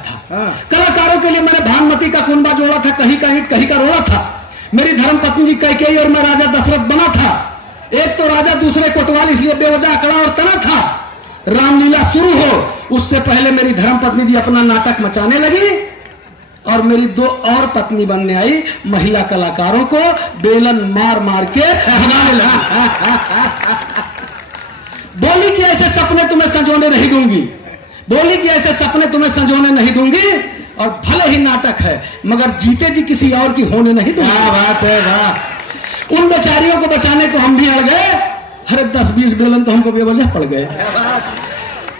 था। कलाकारों के लिए मैंने भानुमति का कुंबा जोड़ा था, कहीं का ईंट कहीं का रोड़ा था। मेरी धर्म पत्नी जी कैकेयी और मैं राजा दशरथ बना था। एक तो राजा दूसरे कोतवाल, इसलिए बेवजह अकड़ा और तना था। रामलीला शुरू हो उससे पहले मेरी धर्म पत्नी जी अपना नाटक मचाने लगी और मेरी दो और पत्नी बनने आई। महिला कलाकारों को बेलन मार मार के भगाने लगी। बोली कि ऐसे सपने तुम्हें संजोने नहीं दूंगी, बोली कि ऐसे सपने तुम्हें संजोने नहीं दूंगी, और भले ही नाटक है मगर जीते जी किसी और की होने नहीं दूंगी। क्या बात है, वाह। उन बेचारियों को बचाने को हम भी अड़ गए। हर 10-20 बेलन तो हमको बेवजह पड़ गए।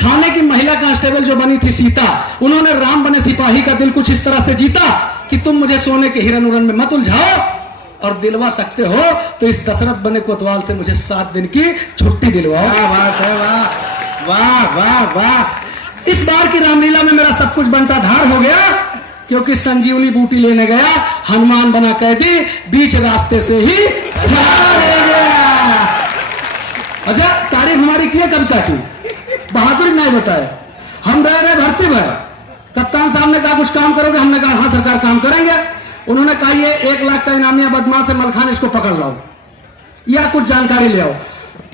थाने की महिला कांस्टेबल जो बनी थी सीता, उन्होंने राम बने सिपाही का दिल कुछ इस तरह से जीता कि तुम मुझे सोने के हिरन उरन में मत उलझाओ, और दिलवा सकते हो तो इस दशरथ बने कोतवाल से मुझे 7 दिन की छुट्टी दिलवाओ। क्या बात है, वाह वाह वाह वाह। इस बार की रामलीला में मेरा सब कुछ बंटाधार हो गया, क्योंकि संजीवनी बूटी लेने गया, हनुमान बना कैदी, बीच रास्ते से ही फरार हो गया। अच्छा, तारीफ हमारी की है कविता की, बहादुरी नहीं बताए। हम रहे भर्ती भय, कप्तान साहब ने कहा कुछ काम करोगे, हमने कहा हाँ सरकार काम करेंगे। उन्होंने कहा ये 1 लाख का इनामिया बदमाश है मलखान, इसको पकड़ लाओ या कुछ जानकारी ले आओ।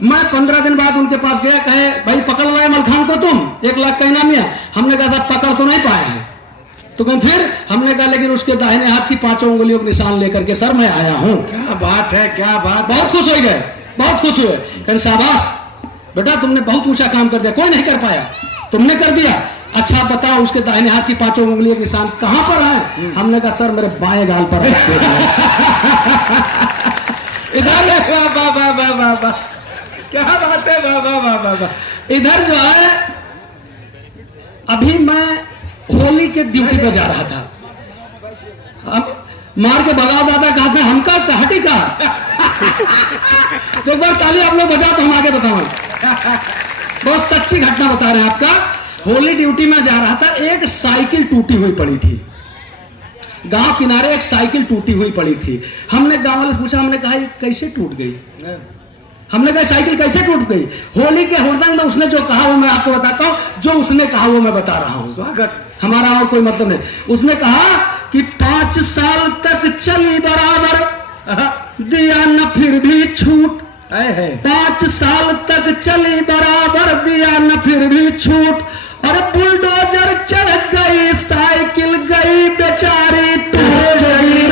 मैं 15 दिन बाद उनके पास गया, कहे भाई पकड़ लाए मलखान को तुम, 1 लाख का इनामिया। हमने कहा था पकड़ तो नहीं पाए हैं। तो कहीं फिर हमने कहा लेकिन उसके दाहिने हाथ की 5 उंगलियों का निशान लेकर के सर मैं आया हूं। क्या बात है, क्या बात। बहुत खुश हो गए, बहुत खुश हुए। कहीं शाबाश बेटा, तुमने बहुत ऊंचा काम कर दिया, कोई नहीं कर पाया, तुमने कर दिया। अच्छा बताओ उसके दाहिने हाथ की 5 उंगलियों के निशान कहां पर है? हमने कहा सर मेरे बाएं गाल पर इधर वाह वाह वाह वाह वाह, क्या बात है, वाह वाह वाह वाह वाह। इधर जो है अभी मैं होली के ड्यूटी पे जा रहा था, अब मार के भगाओ दादा कहते हैं हमका हटी का। तो एक बार ताली आप लोग बजा तो हम आगे बताओ। बहुत सच्ची घटना बता रहे हैं आपका। होली ड्यूटी में जा रहा था, एक साइकिल टूटी हुई पड़ी थी गांव किनारे, एक साइकिल टूटी हुई पड़ी थी। हमने गांव वाले से पूछा, हमने कहा कैसे टूट गई? हमने कहा साइकिल कैसे टूट गई? होली के हुड़दंग में उसने जो कहा वो मैं आपको बताता हूं, जो उसने कहा वो मैं बता रहा हूं। स्वागत, हमारा और कोई मतलब नहीं। उसने कहा कि 5 साल तक चली बराबर, दिया न फिर भी छूट। 5 साल तक चली बराबर, दिया न फिर भी छूट, और बुलडोजर चढ़ गई, साइकिल गई बेचारी टूट गई।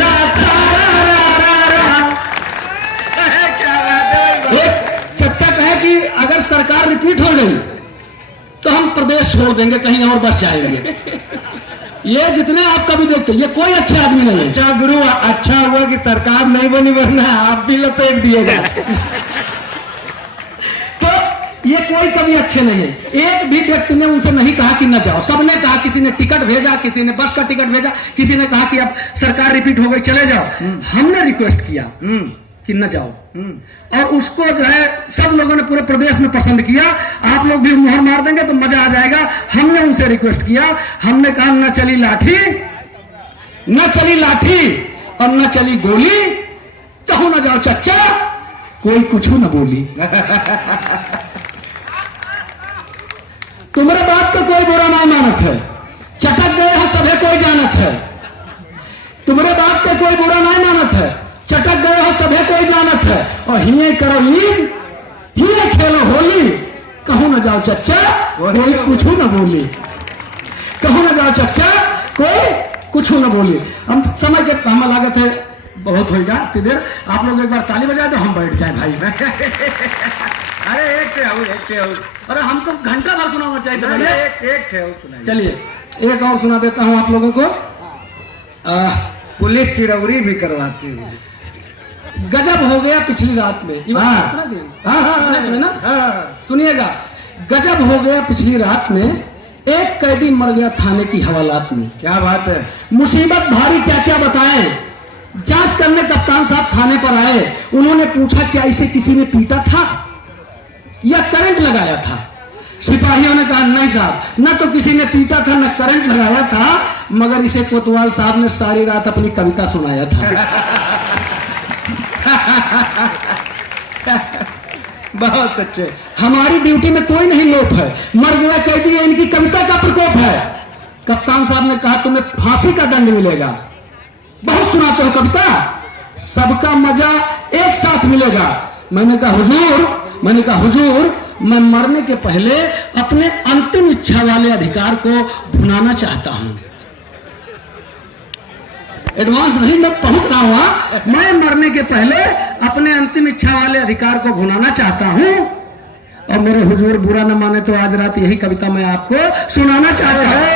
एक चच्चा कहे कि अगर सरकार रिपीट हो गई तो हम प्रदेश छोड़ देंगे, कहीं और बस जाएंगे। ये जितने आप कभी देखते, ये कोई अच्छे आदमी नहीं है। अच्छा गुरु, अच्छा हुआ कि सरकार नहीं बनी, वरना आप भी लपेट दिएगा। ये कोई कभी अच्छे नहीं है। एक भी व्यक्ति ने उनसे नहीं कहा कि न जाओ, सबने कहा, किसी ने टिकट भेजा, किसी ने बस का टिकट भेजा, किसी ने कहा कि अब सरकार रिपीट हो गई चले जाओ। हमने रिक्वेस्ट किया कि न जाओ, और उसको जो है सब लोगों ने पूरे प्रदेश में पसंद किया। आप लोग भी मुहर मार देंगे तो मजा आ जाएगा। हमने उनसे रिक्वेस्ट किया, हमने कहा न चली लाठी, न चली लाठी और न चली गोली, कहूं न जाओ चच्चा, कोई कुछ न बोली। तुम्हारे बात तो कोई बुरा नहीं मानत है, चटक गए हो सभे कोई जानत है। तुम्हारे बात तो कोई बुरा नहीं मानत है, चटक गए हो सभे कोई जानत है। और हिये करो ईद, हिये खेलो होली, कहूं न जाओ चच्चा, कोई कुछ न बोली। कहूं न जाओ चच्चा, कोई कुछ न बोली। हम समय के हम लागत है बहुत होगा इतनी देर। आप लोग एक बार ताली बजाए तो हम बैठ जाए भाई। अरे एक अरे हम तो घंटा भर सुनाना चाहिए। एक चलिए एक और सुना देता हूं आप लोगों को। पुलिस की रउरी भी करवाती है। गजब हो गया पिछली रात में। सुनिएगा, गजब हो गया पिछली रात में, एक कैदी मर गया थाने की हवालात में। क्या बात है, मुसीबत भारी क्या क्या बताएं। जांच करने कप्तान साहब थाने पर आए, उन्होंने पूछा क्या इसे किसी ने पीटा था या करंट लगाया था? सिपाहियों ने कहा नहीं साहब, न तो किसी ने पीटा था न करंट लगाया था, मगर इसे कोतवाल साहब ने सारी रात अपनी कविता सुनाया था। बहुत अच्छे। हमारी ड्यूटी में कोई नहीं लोप है, मर गया कैदी है, इनकी कविता का प्रकोप है। कप्तान साहब ने कहा तुम्हें फांसी का दंड मिलेगा। बहुत सुनाते हो कविता, सबका मजा एक साथ मिलेगा। मैंने कहा हुजूर मैं मरने के पहले अपने अंतिम इच्छा वाले अधिकार को भुनाना चाहता हूं। एडवांस नहीं, मैं पहुंच रहा हूं। मैं मरने के पहले अपने अंतिम इच्छा वाले अधिकार को भुनाना चाहता हूं। और मेरे हुजूर बुरा न माने तो आज रात यही कविता मैं आपको सुनाना चाहता हूं।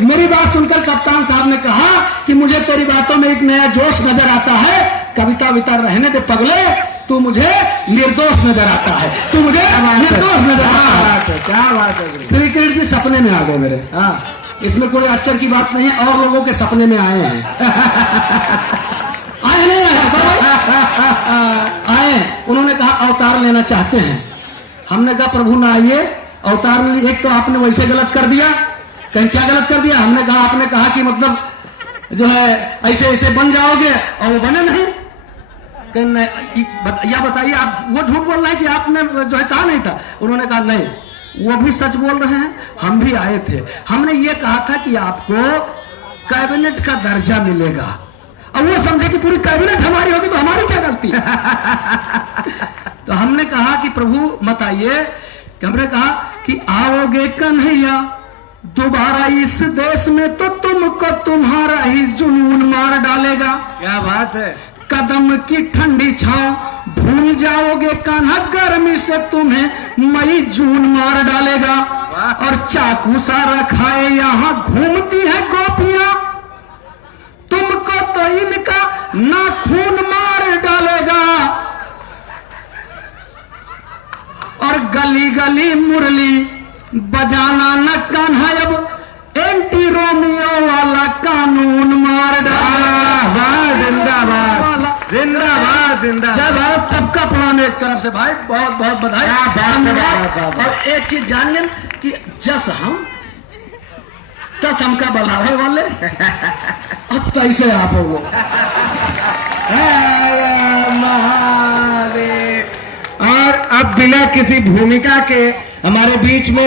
मेरी बात सुनकर कप्तान साहब ने कहा कि मुझे तेरी बातों में एक नया जोश नजर आता है। कविता विता रहने दे पगले, तू मुझे निर्दोष नजर आता है, तू मुझे निर्दोष नजर आता है। क्या बात है। श्री कृष्ण जी सपने में आ गए मेरे। हाँ, इसमें कोई आश्चर्य की बात नहीं है, और लोगों के सपने में आए हैं। आए नहीं आए, उन्होंने कहा अवतार लेना चाहते हैं। हमने कहा प्रभु ना आइए, अवतार नहीं। एक तो आपने वैसे गलत कर दिया। कहीं क्या गलत कर दिया? हमने कहा, आपने कहा कि मतलब जो है ऐसे ऐसे बन जाओगे, और वो बने नहीं। या बताइए, आप वो झूठ बोल रहे हैं कि आपने जो है कहा नहीं था। उन्होंने कहा नहीं, वो भी सच बोल रहे हैं, हम भी आए थे। हमने ये कहा था कि आपको कैबिनेट का दर्जा मिलेगा। अब वो समझे कि पूरी कैबिनेट हमारी होगी तो हमारी क्या गलती। तो हमने कहा कि प्रभु मत आइए। हमने कहा कि आओगे कन्हैया दोबारा इस देश में तो तुमको तुम्हारा ही जुनून मार डालेगा। क्या बात है। कदम की ठंडी छांव भूल जाओगे कान्हा, गर्मी से तुम्हें मई जून मार डालेगा। और चाकू सारा खाए यहाँ घूमती है गोपियां, तुमको तो इनका नाखून मार डालेगा। और गली गली मुरली बजाना न कान्हा, अब एंटी रोमियो वाला कानून मार डालेगा। जिंदाबाद जिंदाबाद जिंदाबाद। जय भारत, सबका प्रणाम एक तरफ से भाई, बहुत बहुत बधाई। और एक चीज जानिए कि जस हम तस हमका बढ़ावे वाले, अब तैसे आप हो वो। महादेव। और अब बिना किसी भूमिका के हमारे बीच में